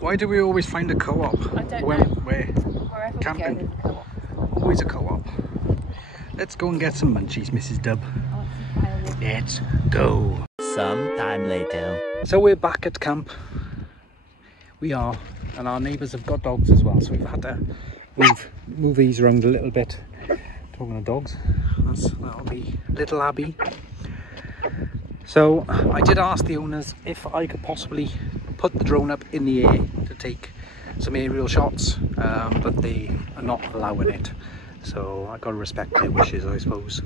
Why do we always find a co-op? I don't know. Where? Wherever Camping. we go, there's a co-op. Always a co-op. Let's go and get some munchies, Mrs. Dub. I want some firewood. Let's go. Some time later. So we're back at camp. We are, and our neighbours have got dogs as well, so we've had to move these around a little bit. Talking of dogs, that'll be little Abby. So I did ask the owners if I could possibly put the drone up in the air to take some aerial shots, but they are not allowing it. So I got to respect their wishes, I suppose.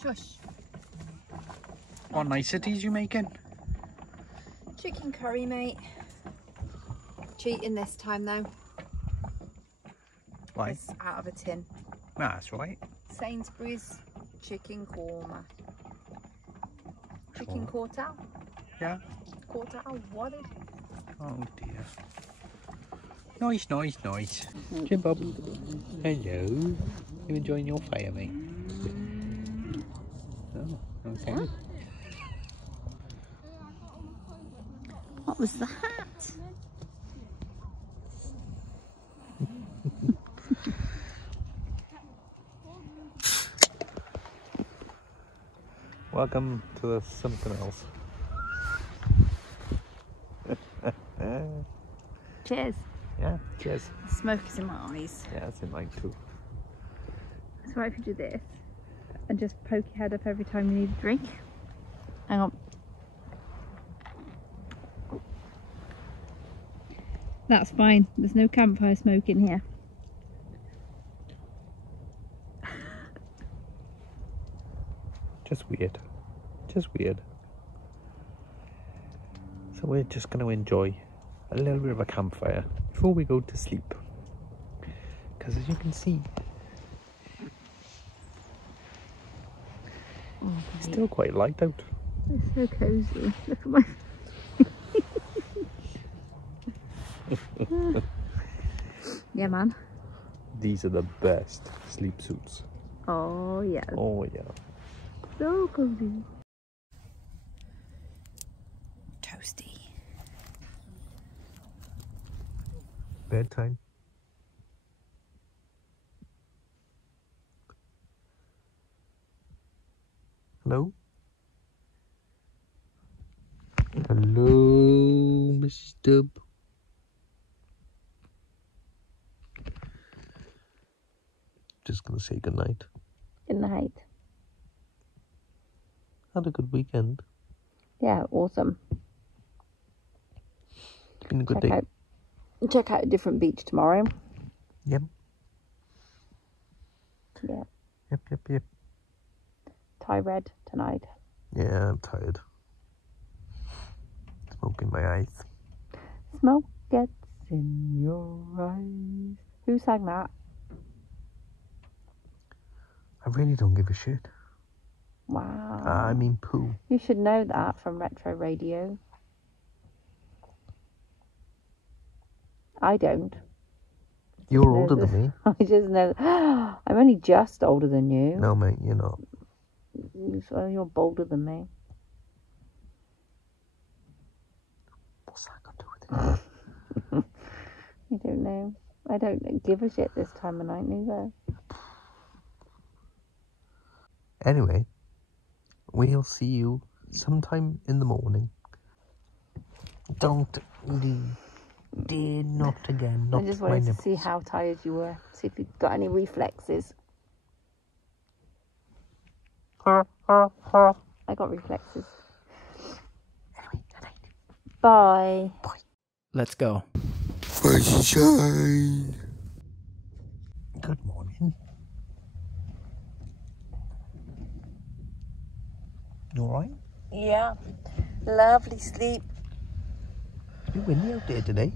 Shush. What niceties you making? Chicken curry, mate. Cheating this time though. Why? It's out of a tin. Nah, that's right. Sainsbury's chicken korma. Chicken Sure. cortal? Yeah. Cortal, what is it? Oh dear. Nice, nice, nice. Jim Bob. Hello. You enjoying your fire, mate? Oh, okay. What was that? Welcome to something else. Cheers. Yeah, cheers. The smoke is in my eyes. Yeah, it's in mine too. It's right if you do this and just poke your head up every time you need a drink. Hang on. That's fine. There's no campfire smoke in here. Just weird. Just weird. So we're just going to enjoy a little bit of a campfire before we go to sleep. Because as you can see, it's still quite light out. It's so cosy. Look at my... Yeah, man. These are the best sleep suits. Oh, yeah. Oh yeah. So cozy. Toasty. Bedtime. Hello? Hello, Mrs. Dub. Just gonna say goodnight. Good night. Had a good weekend. Yeah, awesome. Been a good day. Check out a different beach tomorrow. Yep. Yeah. Yep. Tie red tonight. Yeah, I'm tired. Smoke in my eyes. Smoke gets in your eyes. Who sang that? I really don't give a shit. Wow. I mean poo. You should know that from retro radio. I don't. You're older than me. I just know. I'm only just older than you. No, mate, you're not. You're bolder than me. What's that got to do with it? I don't know. I don't give a shit this time of night neither. Anyway, we'll see you sometime in the morning. Don't dear, not again. Not I just my wanted to nipples. see how tired you were. See if you've got any reflexes. I got reflexes. Anyway, good night. Bye. Bye. Let's go. Sunshine. Good morning. You alright? Yeah. Lovely sleep. It's a bit windy out there today.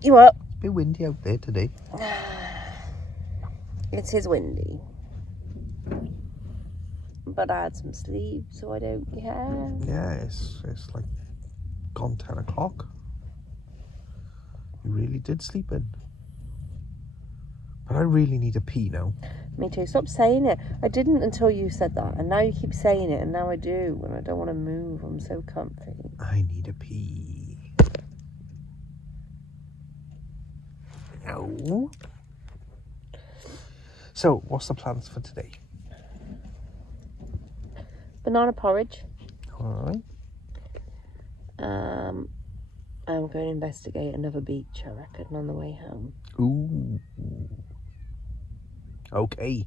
You up? It's a bit windy out there today. It is windy. But I had some sleep, so I don't care. Yeah, it's like gone 10 o'clock. You really did sleep in. But I really need a pee now. Me too. Stop saying it. I didn't until you said that, and now you keep saying it, and now I do, and I don't want to move. I'm so comfy. I need a pee. So, what's the plans for today? Banana porridge. Alright. I'm going to investigate another beach, I reckon, on the way home. Ooh. Okay.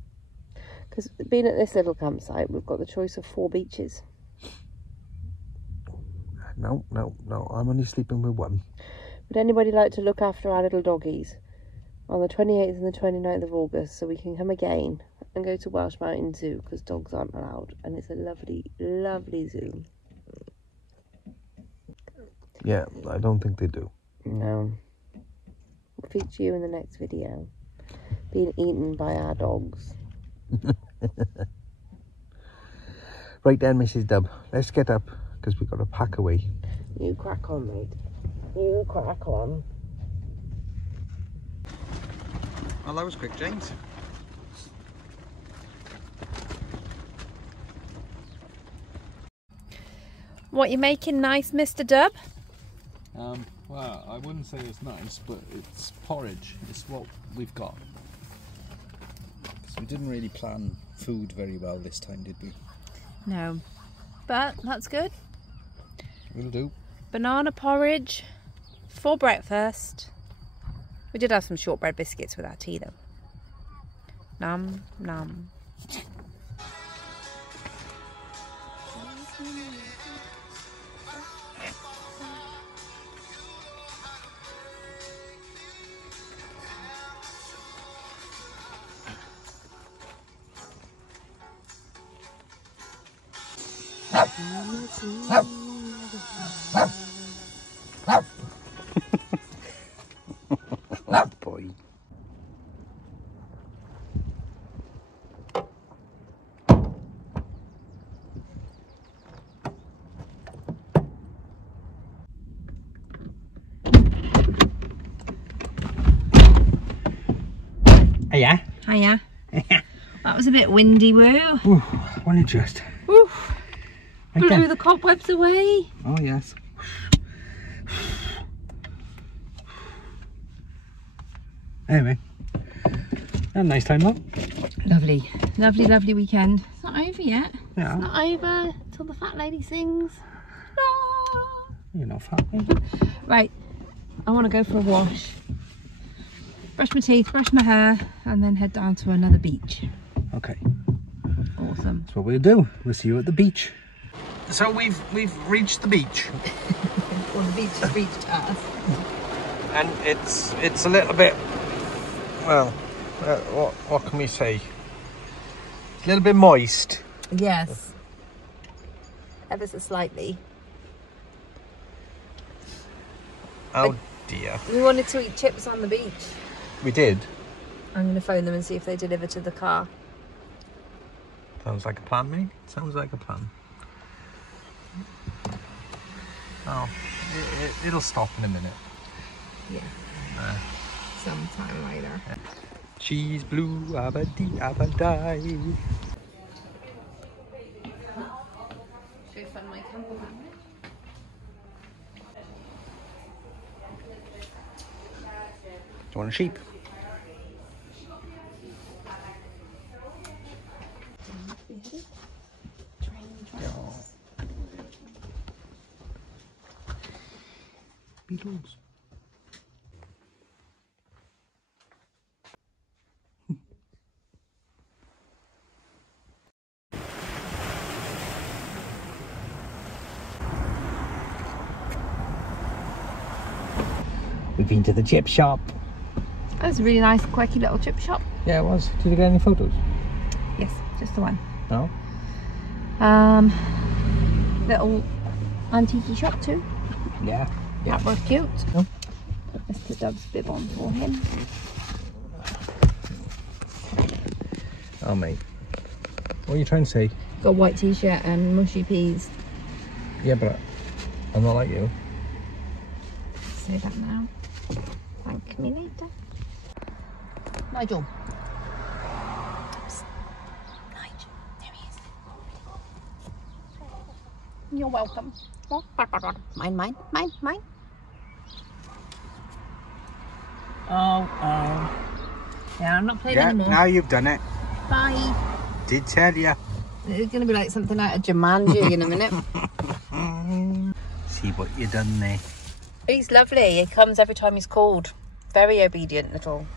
Because being at this little campsite, we've got the choice of 4 beaches. No. I'm only sleeping with one. Would anybody like to look after our little doggies on the 28th and the 29th of August so we can come again and go to Welsh Mountain Zoo because dogs aren't allowed, and it's a lovely, lovely zoo. Yeah, I don't think they do. No. We'll feature you in the next video. Being eaten by our dogs. Right then, Mrs. Dub, let's get up because we've got to pack away. You crack on, mate. You crack on. Well, that was quick, James. What you making nice, Mr. Dub? Well, I wouldn't say it's nice, but it's porridge. It's what we've got. So we didn't really plan food very well this time, did we? No. But that's good. Will do. Banana porridge for breakfast. We did have some shortbread biscuits with our tea though. Nom nom. Oh boy. Hiya. Hiya. That was a bit windy, woo. Ooh, only just. Woo. Right Blew then. the cobwebs away. Oh yes. Anyway, had a nice time though. Lovely, lovely, lovely weekend. It's not over yet. Yeah. It's not over till the fat lady sings. Ah. You're not fat, mate. Right, I want to go for a wash. Brush my teeth, brush my hair, and then head down to another beach. Okay. Awesome. That's what we'll do. We'll see you at the beach. So we've reached the beach. Well, the beach has reached us. And it's a little bit, well, what can we say? It's a little bit moist. Yes. Ever so slightly. Oh dear. We wanted to eat chips on the beach. We did. I'm going to phone them and see if they deliver to the car. Sounds like a plan, mate. Sounds like a plan. Oh, it'll stop in a minute. Yeah. Sometime later. Cheese blue, abadi, abadai. Should we find my camper van? Do you want a sheep? Beetles. We've been to the chip shop. That was a really nice, quirky little chip shop. Yeah, it was. Did you get any photos? Yes, just the one. No. Little antique shop too. Yeah. That was cute. Oh. Put Mr. Dub's bib on for him. Oh, mate. What are you trying to say? Got a white t-shirt and mushy peas. Yeah, but I'm not like you. Say that now. Thank me later. Nigel. Psst. Nigel, there he is. You're welcome. Mine. Oh. Yeah, I'm not playing Yeah, anymore. now you've done it. Bye. Did tell ya. It's going to be like something out of Jumanji in a minute. See what you done there. He's lovely. He comes every time he's called. Very obedient little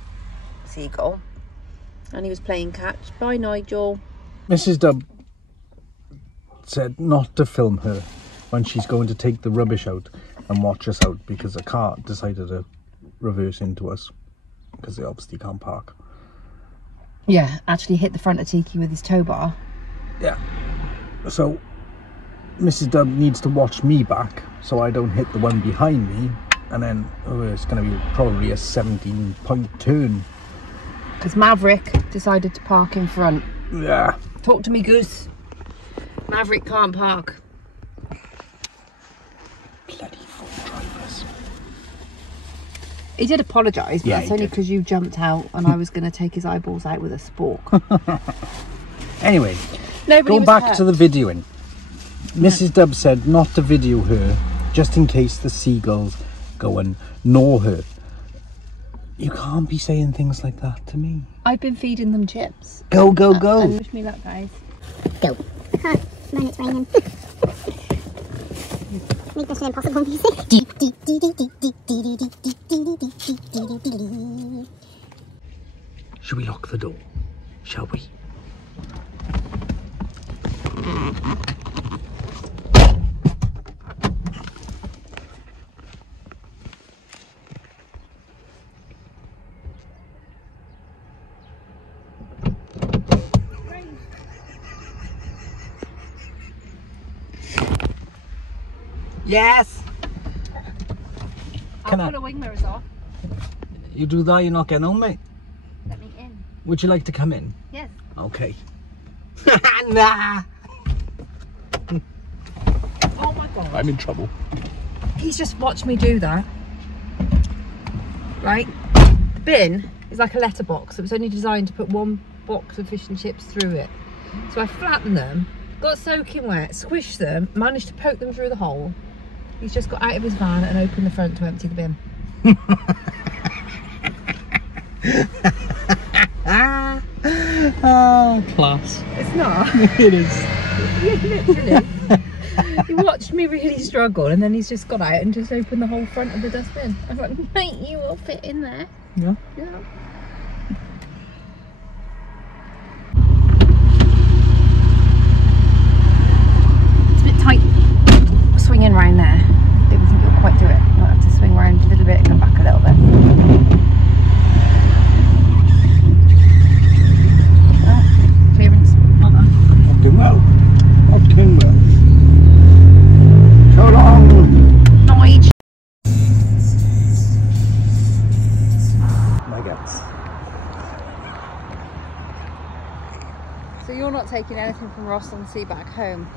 seagull. And he was playing catch. Bye, Nigel. Mrs. Dub said not to film her when she's going to take the rubbish out and watch us out because a car decided to reverse into us because they obviously can't park. Yeah, actually hit the front of Tykie with his tow bar. Yeah. So Mrs. Dub needs to watch me back so I don't hit the one behind me, and then it's going to be probably a 17-point turn. Because Maverick decided to park in front. Yeah. Talk to me, Goose. Maverick can't park. Bloody fool drivers. He did apologise, but Yeah, that's he only did. because you jumped out and I was going to take his eyeballs out with a spork. Anyway, Nobody going was back hurt. to the videoing. Mrs. Dub said not to video her just in case the seagulls go and gnaw her. You can't be saying things like that to me. I've been feeding them chips. Go, go, go. And wish me luck, guys. Go. I can't when it's raining. Make Mission Impossible music. Shall we lock the door? Shall we? Yes! I'll Can I- pull the wing mirrors off. You do that, you're not getting home, mate. Let me in. Would you like to come in? Yes. Okay. Nah! Oh my god. I'm in trouble. He's just watched me do that. Right? The bin is like a letterbox. It was only designed to put one box of fish and chips through it. So I flattened them, got soaking wet, squished them, managed to poke them through the hole. He's just got out of his van and opened the front to empty the bin. Oh, class. It's not. It is. Literally. He watched me really struggle and then he's just got out and just opened the whole front of the dustbin. I was like, mate, you will fit in there. Yeah. Yeah. It's a bit tight swinging round there. I don't think you'll quite do it. You'll have to swing round a little bit and come back a little bit. Clearance. Well done. I'm doing well. I'm doing well. So long. Nige. My guts. So you're not taking anything from Ross and Sea back home?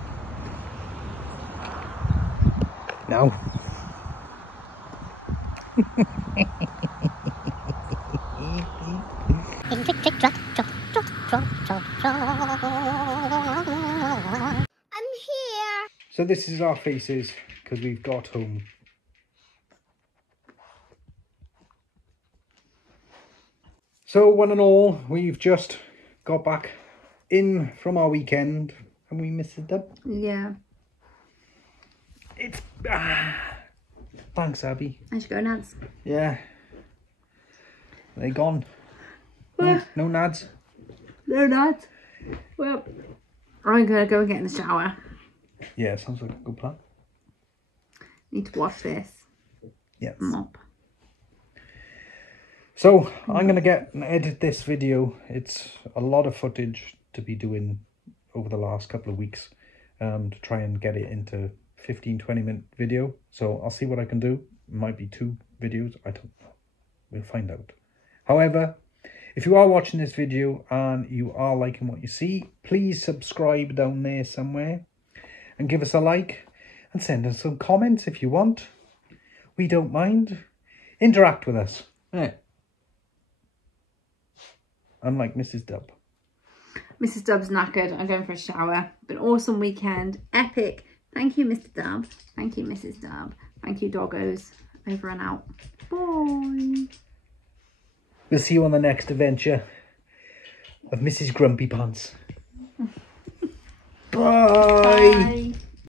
No. Trick, trick, trot, trot, trot, trot, trot, trot. I'm here. So this is our faces because we've got home. So one and all, we've just got back in from our weekend and we missed it up. Yeah. It's thanks, Abby. I should go nads. Yeah. They gone. Well, No nads. no nads. Well, I'm gonna go and get in the shower. Yeah, sounds like a good plan. Need to wash this. Yes. Mop. So I'm gonna get and edit this video. It's a lot of footage to be doing over the last couple of weeks to try and get it into 15-20 minute video. So I'll see what I can do. It might be 2 videos, I don't know. We'll find out. However, if you are watching this video and you are liking what you see, please subscribe down there somewhere and give us a like and send us some comments if you want. We don't mind. Interact with us. Yeah. Unlike Mrs. Dub. Mrs. Dub's knackered. I'm going for a shower. Been an awesome weekend. Epic. Thank you, Mr. Dub. Thank you, Mrs. Dub. Thank you, doggos. Over and out. Bye. We'll see you on the next adventure of Mrs. Grumpy Pants. Bye. Bye.